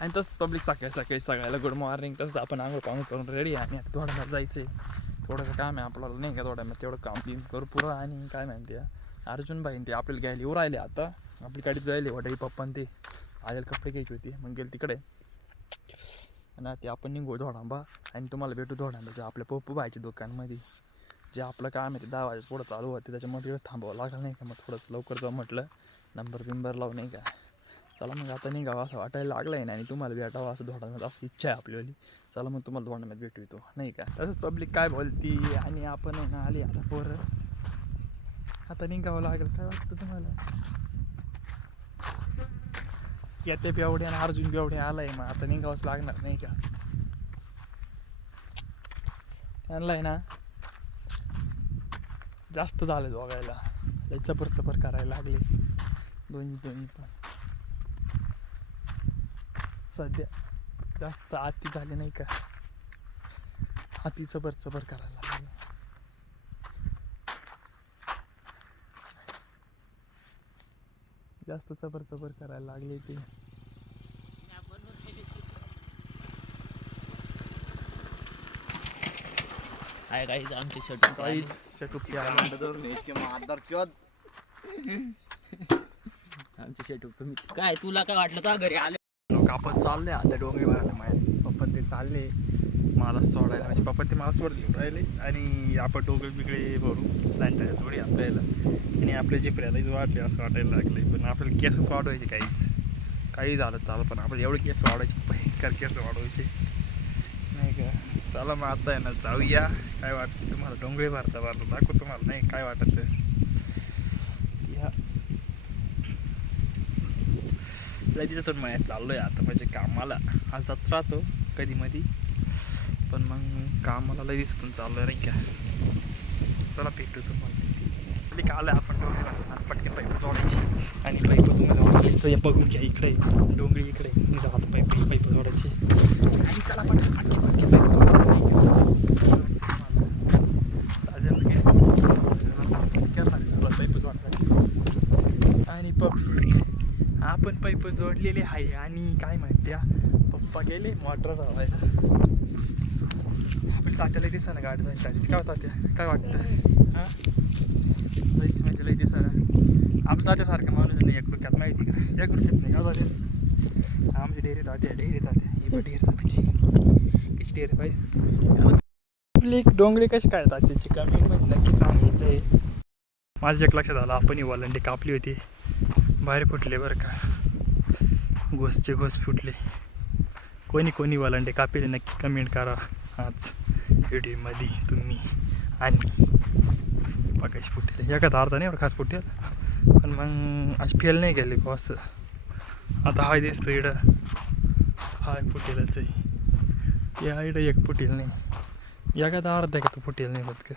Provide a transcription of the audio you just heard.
आणि तसंच पब्लिक सकाळी सगळ्याला गुड मॉर्निंग. तसंच आपण आंघोळ करून रेडी आहे आणि थोड्या जायचं आहे. थोडंसं काम आहे आपल्याला नाही का, थोड्या तेवढं काम बिम करू पुरं. आणि काय म्हणते अर्जुन भाई ते आपल्याला घ्यायला येऊ राहिले. आता आपली गाडी जायली वडाई पप्पा ते आलेले कपडे घ्यायची होती. मग गेले तिकडे आणि ते आपण निघू धोडांबा. आणि तुम्हाला भेटू धोडांबा जे आपल्या पप्पू भाईच्या दुकानमध्ये. जे आपलं काम आहे ते 10 वाजेस पुढं चालू होते. त्याच्यामध्ये थांबावं लागलं नाही का. मग थोडंसं लवकर जाऊ म्हटलं. नंबर लावू नाही का. चला मग आता निघावं असं वाटायला लागलं आहे ना. आणि तुम्हाला भेटावं असं धोडामध्ये असं इच्छा आहे आपल्यावाली. चला मग तुम्हाला धोडामध्ये भेटू नाही का. तसंच पब्लिक काय बोलती आणि आपण आहे ना आली आता पोरं. आता निघावं लागेल. काय वाटतं तुम्हाला. येते बेवडे आणि अर्जुन बेवडे आलाय. मग आता निघावंच लागणार नाही का. त्यांना आहे ना जास्त झालं बघायला. लई चपर करायला लागले दोन्ही पण. सध्या जास्त आती झाले नाही का. हाती चबर करायला लागले. जास्त चबर करायला लागले ते. आहे काहीच आमची शर्ट शटूपची आमची शर्ट तुम्ही काय तुला काय वाटलं का घरी आले. लोक आपण चालले आता डोंगरी भरायला. माहिती पप्पा ते चालले मला सोडायला. म्हणजे पप्पा ते मला सोडले राहिले. आणि आपण डोंगरी बिगळे भरू लँटर थोडी आपल्याला. आणि आपल्या जिपऱ्यालाच वाढले असं वाटायला लागले. पण आपल्याला केसच वाढवायचे काही झालं चाललं. पण आपण एवढे केस वाढवायचे भयंकर केस वाढवायचे नाही का. चला मग आता आहे ना जाऊया. काय वाटतं तुम्हाला डोंगरी भरता दाखवू तुम्हाला नाही काय वाटत. दिवसातून मग चाललो आहे आता म्हणजे कामाला. आज जात राहतो कधी मधी. पण मग कामाला लई दिवसातून चाललो आहे नाही का. चला भेटू तुम्हाला. आलं आपण डोंगरी पटके पाईप जोडायची. आणि पाईप तुम्हाला दिसतं बघून घ्या. इकडे डोंगरी इकडे आता पाईप जोडायची. आणि चला पटके पाईप आणि पब्लिक आपण पाईप जोडलेले आहे. आणि काय म्हणत्या पप्पा गेले मोटर लावायला. आपल्या तात्याला दिसा ना गाडी जायची तात्याची. काय होता काय वाटतं हां जायची म्हणजे लई दिसा ना. आपल्या तात्यासारखा माणूस नाही 1 रुपयात माहिती का. 1 रुपयात नाही का तात्या. आमची डेअरी तात्या ही पण डेअरी तात्याची. कशी डेअरी पाहिजे आपली डोंगरी कशी काय तात्याची कमी म्हणजे नक्की सांगायचं आहे. माझ्या एक लक्षात आलं आपण ही वलंडी कापली होती. बाहेर फुटले बरं का. घोस फुटले. कोणी वलांडे कापले नक्की कमेंट करा आज व्हिडिओमध्ये तुम्ही. आणि बघायची फुटेल एखादा अर्धा नाही एवढं खास फुटेल. पण मग आज फेल नाही गेले बॉस. आता हाय दिसतो इकडं हाय फुटेलच आहे. या इकडं एक फुटेल नाही. एखादा अर्धा का तो फुटेल नाही फक्त.